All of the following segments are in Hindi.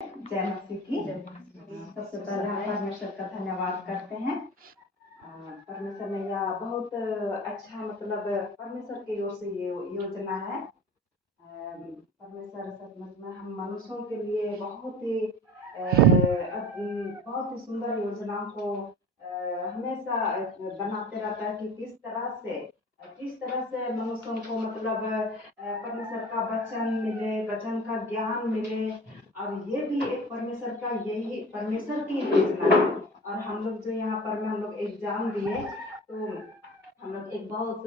जय मसीह की। सबसे पहले हम परमेश्वर का धन्यवाद करते हैं। परमेश्वर ने यह बहुत अच्छा मतलब परमेश्वर की ओर से ये योजना है। परमेश्वर सचमुच में हम मनुष्यों के लिए बहुत ही सुंदर योजनाओं को हमेशा बनाते रहता है कि किस तरह से मनुष्यों को मतलब परमेश्वर का वचन मिले, वचन का ज्ञान मिले। और ये भी एक परमेश्वर की योजना है। और हम लोग जो यहाँ पर में हम लोग एग्जाम दिए तो हम लोग एक बहुत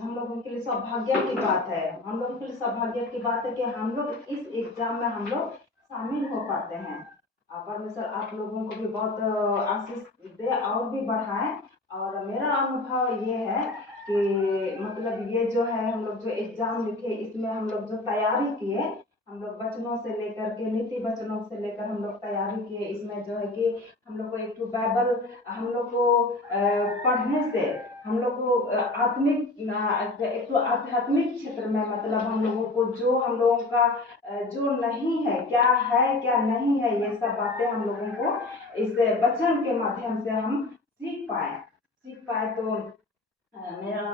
हम लोगों के लिए सौभाग्य की बात है। हम लोगों के लिए सौभाग्य की बात है कि हम लोग इस एग्जाम में हम लोग शामिल हो पाते हैं। परमेश्वर आप लोगों को भी बहुत आशीष दे और भी बढ़ाए। और मेरा अनुभव ये है कि मतलब ये जो है हम लोग जो एग्जाम लिखे इसमें हम लोग जो तैयारी किए, हम लोग वचनों से लेकर के नीति वचनों से लेकर हम लोग तैयारी किए। इसमें जो है कि हम लोग को एक तो बाइबल हम लोग को पढ़ने से हम लोग को एक तो आध्यात्मिक क्षेत्र में मतलब हम लोगों को जो हम लोगों का जो नहीं है क्या नहीं है, ये सब बातें हम लोगों को इस वचन के माध्यम से हम सीख पाए। तो मेरा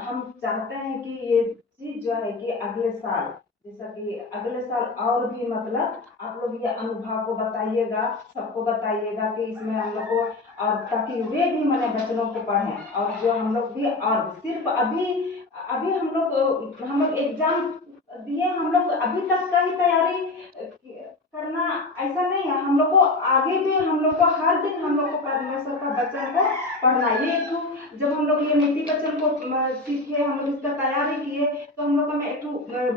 हम चाहते हैं कि ये चीज जो है कि अगले साल जैसा कि अगले साल और भी मतलब आप लोग ये अनुभव को बताइएगा, सबको बताइएगा कि इसमें हम लोग को, और ताकि वे भी मैंने बच्चों को पढ़ें। और जो हम लोग भी और सिर्फ अभी अभी हम लोग एग्जाम दिए, हम लोग अभी तक का ही तैयारी करना ऐसा नहीं है। हम लोग को आगे भी हम लोग को हर दिन हम लोग को परमेश्वर का वचन को पढ़ना। ये जब हम लोग ये नीति वचन को सीखे, हम लोग इसका तैयारी किए, तो हम लोग में एक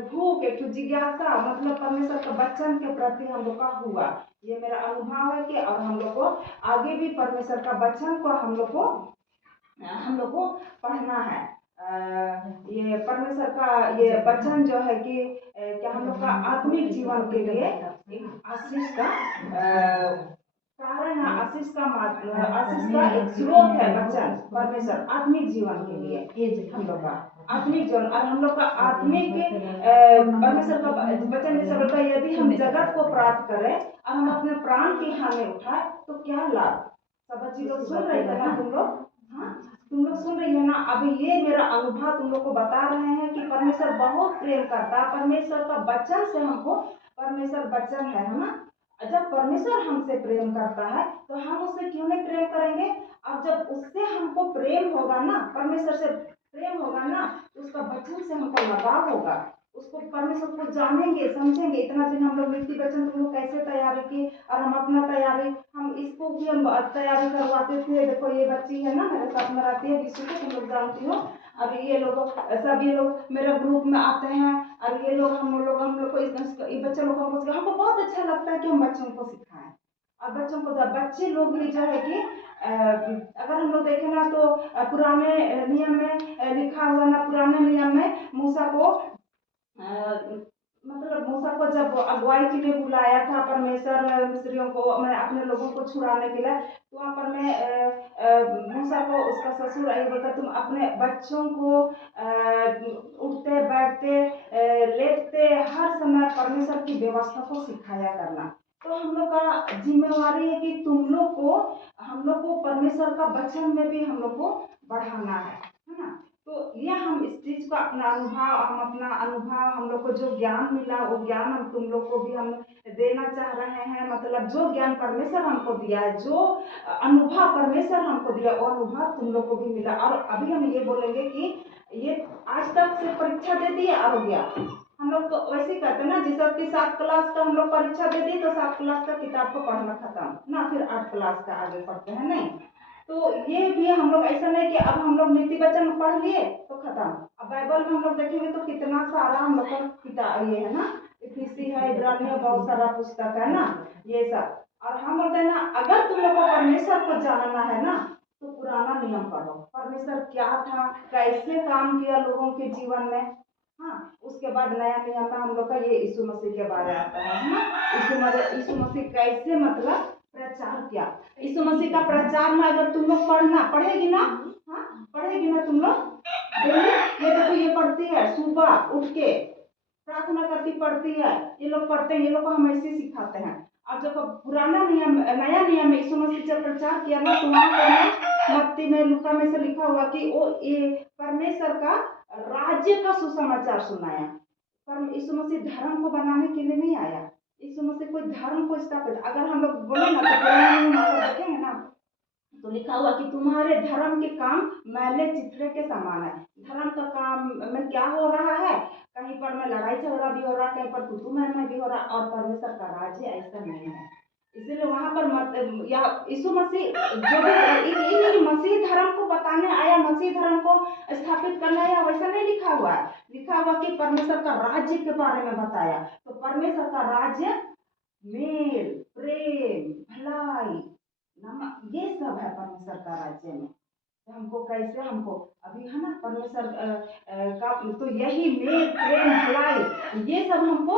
भूख, एक जिज्ञासा मतलब परमेश्वर के वचन के प्रति हम लोग का हुआ। ये मेरा अनुभव है कि और हम लोग को आगे भी परमेश्वर का वचन को हम लोग को पढ़ना है। ये परमेश्वर का ये वचन जो है कि क्या हम लोग का आत्मिक जीवन के लिए एक आशीष का कारण है, आशीष का एक स्रोत है वचन। परमेश्वर आत्मिक जीवन के लिए हम लोग का आत्मिक जीवन, और हम लोग का आत्मिक परमेश्वर का वचन जैसा बोलता है, यदि हम जगत को प्राप्त करें और हम अपने प्राण की हानि उठाए तो क्या लाभ। सब बच्ची लोग सुन रहे हैं ना, तुम लोग, हाँ तुम लोग सुन रही हो ना। अभी ये मेरा अनुभव तुम लोग को बता रहे हैं कि परमेश्वर बहुत प्रेम करता है। परमेश्वर का वचन से हमको, परमेश्वर वचन है ना। जब परमेश्वर हमसे प्रेम करता है तो हम उससे क्यों नहीं प्रेम करेंगे। अब जब उससे हमको प्रेम होगा ना, परमेश्वर से प्रेम होगा ना, तो उसका वचन से हमको लगाव होगा। उसको परमेश्वर को जानेंगे, समझेंगे। इतना दिन हम लोग नीति वचन तुम लोग कैसे तैयारी किए, और हम अपना तैयारी हम इसको भी हम तैयारी करवाते थे। देखो ये बच्ची है ना मेरे साथ में रहती है, विशु को तुम लोग जानती हो। अभी ये लोग सब ये लोग मेरे ग्रुप में आते हैं, और ये लोग हम लोग को ये बच्चे लोग हमको बहुत अच्छा लगता है कि हम बच्चों को सिखाएं। और बच्चों को बच्चे लोग भी जो है कि अगर हम लोग देखें ना तो पुराने नियम में लिखा हुआ ना, पुराने नियम में मूसा को मतलब मूसा को जब अगुवाई के लिए बुलाया था परमेश्वर मिस्रियों को, मैंने अपने लोगों को छुड़ाने के लिए, तो वहाँ पर मैं मूसा को उसका ससुर आई बोलता, तुम अपने बच्चों को उठते बैठते लेटते हर समय परमेश्वर की व्यवस्था को सिखाया करना। तो हम लोग का जिम्मेवारी है कि हम लोग को परमेश्वर का वचन में भी हम लोग को बढ़ाना है ना। तो ये हम इस चीज को अपना अनुभव हम लोग को जो ज्ञान मिला, वो ज्ञान हम तुम लोग को भी हम देना चाह रहे हैं। मतलब जो ज्ञान परमेश्वर हमको दिया है, जो अनुभव परमेश्वर हमको दिया, वो अनुभव तुम लोग को भी मिला। और अभी हम ये बोलेंगे कि ये आज तक से परीक्षा दे दी हो गया। हम लोग तो वैसे ही कहते हैं ना, जैसे कि 7 क्लास का हम लोग परीक्षा दे दी तो 7 क्लास का किताब को पढ़ना खत्म ना, फिर 8 क्लास का आगे पढ़ते हैं नहीं। तो ये भी हम लोग ऐसा नहीं कि अब हम लोग नीति वचन पढ़ लिए तो खत्म। अब बाइबल में हम लोग देखेंगे तो कितना सारा हम लोग का किताब ये है ना, इफिसी है, इब्रानी है, बहुत सारा पुस्तक है ना ये सब। और हम बोलते हैं ना, अगर तुम लोग को परमेश्वर को जानना है ना तो पुराना नियम पढ़ो, परमेश्वर क्या था, कैसे काम किया लोगों के जीवन में। हाँ, उसके बाद नया नियम में हम लोग का ये यीशु मसीह के बारे में आता है ना। यीशु मसीह कैसे मतलब प्रचार किया। यीशु मसीह का प्रचार में अगर तुम लोग पढ़ेगी ना, हाँ पढ़ेगी ना तुम लोग, ये देखो ये पढ़ती है सुबह उठ के प्रार्थना करती पढ़ती है, ये लोग पढ़ते हैं, ये लोग को हम ऐसे सिखाते हैं। और जब पुराना नियम नया नियम में यीशु मसीह जब प्रचार किया ना, तो वहाँ पर में मत्ती में लूका में से लिखा हुआ कि वो ये परमेश्वर का राज्य का सुसमाचार सुनाया। पर यीशु मसीह धर्म को बनाने के लिए नहीं आया। यीशु मसीह कोई धर्म को स्थापित, अगर हम लोग बोले ना तो पुराने नियम में अगर देखेंगे ना तो लिखा हुआ कि तुम्हारे धर्म के काम मैले चित्रे के समान है। धर्म का काम में क्या हो रहा है, कहीं पर में लड़ाई झगड़ा भी हो रहा है, कहीं पर तू मैं भी हो रहा है, और परमेश्वर का राज्य ऐसा नहीं है। इसीलिए वहां पर मत या यीशु मसीह जो भी मसीह धर्म को बताने आया, मसीह धर्म को स्थापित करने आया, वैसा नहीं लिखा हुआ है। लिखा हुआ कि परमेश्वर का राज्य के बारे में बताया। तो परमेश्वर का राज्य मेल, प्रेम, भलाई, नमक, ये सब है परमेश्वर का राज्य में। तो हमको कैसे, हमको अभी है ना परमेश्वर का तो यही मेल, प्रेम, भलाई, ये सब हमको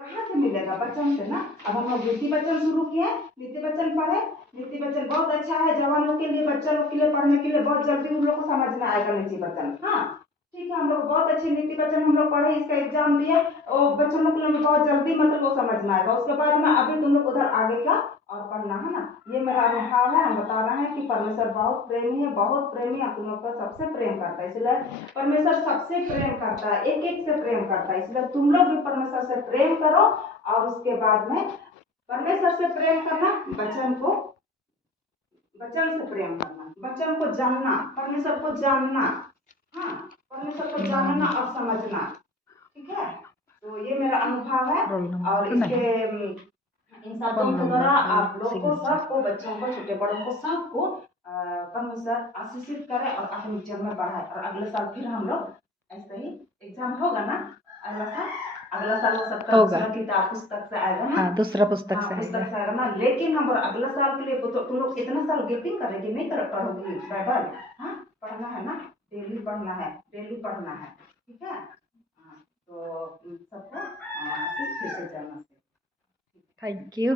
कहाँ से मिलेगा? वचन से ना। अब हम लोग नीति वचन शुरू किए, नीति वचन पढ़े। नीति वचन बहुत अच्छा है जवान लोग के लिए, बच्चा लोग के लिए पढ़ने के लिए बहुत जल्दी उन लोग को समझ में आएगा नीति वचन। हाँ ठीक है, हम लोग बहुत अच्छी नीति वचन हम लोग पढ़े, इसका एग्जाम दिया और बच्चों लोग के लिए बहुत जल्दी मतलब वो समझ में आएगा। उसके बाद में अभी तुम लोग उधर आगे का और पढ़ना है ना। ये मेरा अनुभव है, हम बता रहे हैं कि परमेश्वर बहुत प्रेमी है, बहुत प्रेमी, आप लोग को सबसे प्रेम करता है। इसलिए परमेश्वर सबसे प्रेम करता है, एक एक से प्रेम करता है। इसलिए तुम लोग भी परमेश्वर से प्रेम करो। और उसके बाद में परमेश्वर से प्रेम करना, वचन से प्रेम करना, वचन को जानना, परमेश्वर को जानना। हाँ, परमेश्वर को जानना और समझना। ठीक है, तो ये मेरा अनुभव है। और इसके इन शब्दों के द्वारा आप लोग को सबको, बच्चों को, छोटे बड़ों को, सबको परमेश्वर आशीषित करे और आत्मिक जीवन में बढ़ाए। और अगले साल फिर हम लोग ऐसे ही एग्जाम होगा ना, अगला साल वो सबका दूसरा किताब पुस्तक से आएगा ना। हाँ, दूसरा पुस्तक से आएगा ना। लेकिन हम अगला साल के लिए तो तुम लोग कितना साल गिफ्टिंग करेगी, नहीं कर पढ़ोगी बाइबल? हाँ, पढ़ना है ना, डेली पढ़ना है, डेली पढ़ना है। ठीक है, तो सबको आशीष फिर से जाना। Thank you.